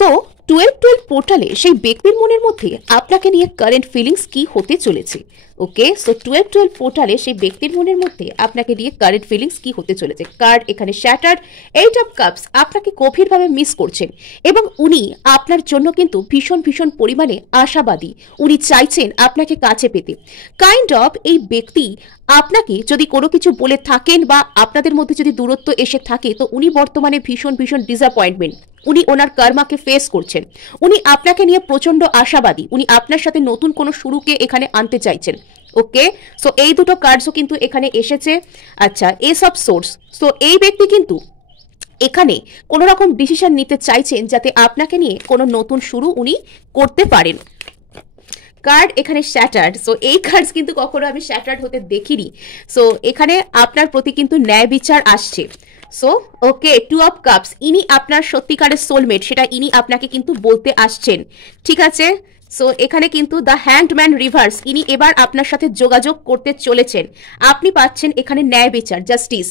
So 12-12 পোর্টালে সেই ব্যক্তির মনের মধ্যে আপনাকে নিয়ে কারেন্ট ফিলিংস কি হতে চলেছে। ওকে, সো 12-12 পোর্টালে সেই ব্যক্তির মনের মধ্যে আপনাকে নিয়ে কারেন্ট ফিলিংস কি হতে চলেছে। কার্ড এখানে শ্যাটার্ড, 8 অফ কাপস, আপনাকে গভীরভাবে মিস করছেন এবং উনি আপনার জন্য কিন্তু ভীষণ ভীষণ পরিমাণে আশাবাদী। উনি চাইছেন আপনাকে কাছে পেতে। কাইন্ড অফ এই ব্যক্তি আপনাকে যদি কোনো কিছু বলে থাকেন বা আপনাদের মধ্যে যদি দূরত্ব এসে থাকে, তো উনি বর্তমানে ভীষণ ভীষণ ডিসঅ্যাপয়েন্টমেন্ট, উনি ওনার কর্মাকে ফেস করছেন। উনি আপনাকে নিয়ে প্রচন্ড আশাবাদী, উনি আপনার সাথে নতুন কোনো শুরুকে এখানে আনতে চাইছেন। ওকে, সো এই দুটো কার্ডসও কিন্তু এখানে এসেছে। আচ্ছা, এস অফ সোর্স, সো এই ব্যক্তি কিন্তু এখানে কোনো রকম ডিসিশন নিতে চাইছেন যাতে আপনাকে নিয়ে কোনো নতুন শুরু উনি করতে পারেন। কার্ড এখানে শ্যাটার্ড, সো এই কার্ডস কিন্তু কখনো আমি শ্যাটার্ড হতে দেখিনি। সো এখানে আপনার প্রতি কিন্তু ন্যায় বিচার আসছে। সো ওকে, 2 অফ কাপস, ইনি আপনার সত্যিকারের সোলমেট, সেটা ইনি আপনাকে কিন্তু বলতে আসছেন। ঠিক আছে, সো এখানে কিন্তু দ্য হ্যান্ডম্যান রিভার্স, ইনি এবার আপনার সাথে যোগাযোগ করতে চলেছেন। আপনি পাচ্ছেন এখানে ন্যায় বিচার, জাস্টিস।